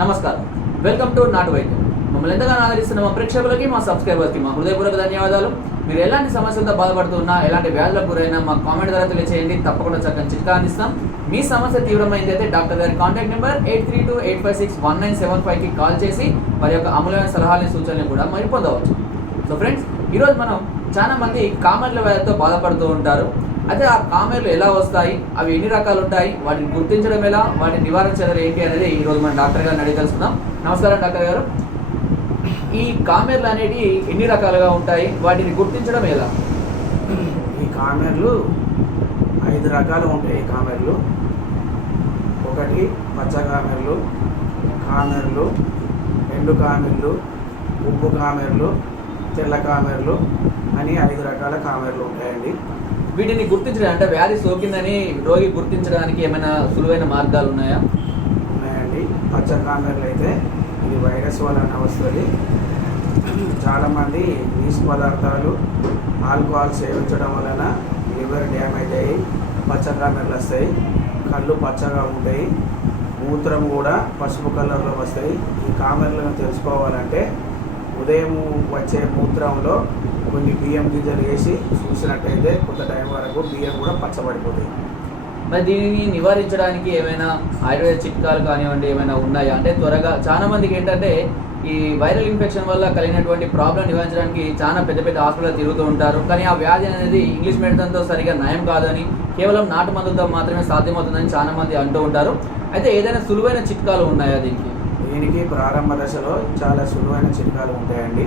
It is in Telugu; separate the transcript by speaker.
Speaker 1: నమస్కారం. వెల్కమ్ టు నాటు వైద్యం మమ్మల్ని ఎంతగానో ఆదరిస్తున్న మా ప్రేక్షకులకి మా సబ్స్క్రైబర్స్కి మా హృదయపూర్వక ధన్యవాదాలు. మీరు ఎలాంటి సమస్యలతో బాధపడుతున్నా ఎలాంటి వ్యాధులకు గురైనా మా కామెంట్ ద్వారా తెలియజేయండి తప్పకుండా చక్కని చిట్కా అందిస్తాం. మీ సమస్య తీవ్రమైంది అయితే డాక్టర్ గారి contact number eight three two eight five six one nine seven ఫైవ్కి కాల్ చేసి వారి యొక్క అమూల్యమైన సలహాలని సూచనలు కూడా మరి పొందవచ్చు. సో ఫ్రెండ్స్ ఈరోజు మనం చాలా మంది కామెర్ల వ్యాధితో బాధపడుతూ ఉంటారు. అయితే ఆ కామెర్లు ఎలా వస్తాయి? అవి ఎన్ని రకాలు ఉంటాయి? వాటిని గుర్తించడం ఎలా? వాటిని నివారించడం ఏంటి అనేది ఈరోజు మన డాక్టర్ గారిని అడిగి తెలుసుకుందాం. నమస్కారం డాక్టర్ గారు. ఈ కామెర్లు అనేటివి ఎన్ని రకాలుగా ఉంటాయి? వాటిని గుర్తించడం ఎలా?
Speaker 2: ఈ కామెర్లు ఐదు రకాలు ఉంటాయి ఈ కామెర్లు ఒకటి పచ్చ కామెర్లు కామెర్లు ఎండు కామెర్లు ఉప్పు కామెర్లు తెల్ల కామెర్లు అని ఐదు రకాల కామెర్లు ఉంటాయండి.
Speaker 1: వీటిని గుర్తించడం అంటే వ్యాధి సోకిందని రోగి గుర్తించడానికి ఏమైనా సులువైన మార్గాలు ఉన్నాయా?
Speaker 2: ఉన్నాయండి. పచ్చ అయితే ఇది వైరస్ వలన వస్తుంది. చాలామంది నీసు పదార్థాలు ఆల్కహాల్ సేవించడం వలన లివర్ డ్యామేజ్ అయ్యి పచ్చ వస్తాయి కళ్ళు పచ్చగా ఉంటాయి మూత్రం కూడా పసుపు కలర్లో వస్తాయి. ఈ కామెర్లను తెలుసుకోవాలంటే ఉదయం వచ్చే మూత్రంలో కొన్ని బియ్యం గింజలు వేసి చూసినట్టయితే కొంత టైం వరకు బియ్యం కూడా పచ్చబడిపోతాయి
Speaker 1: మరి దీనిని నివారించడానికి ఏమైనా ఆయుర్వేద చిట్కాలు కానివ్వండి ఏమైనా ఉన్నాయా? అంటే త్వరగా చాలా మందికి ఏంటంటే ఈ వైరల్ ఇన్ఫెక్షన్ వల్ల కలిగినటువంటి ప్రాబ్లం నివారించడానికి చాలా పెద్ద పెద్ద హాస్పిటల్ తిరుగుతూ ఉంటారు. కానీ ఆ వ్యాధి అనేది ఇంగ్లీష్ మెడిసిన్తో సరిగా నయం కాదని కేవలం నాటు మందులతో మాత్రమే సాధ్యమవుతుందని చాలా మంది అంటూ ఉంటారు. అయితే ఏదైనా సులువైన చిట్కాలు ఉన్నాయా దీనికి?
Speaker 2: దీనికి ప్రారంభ దశలో చాలా సులువైన చిట్కాలు ఉంటాయండి.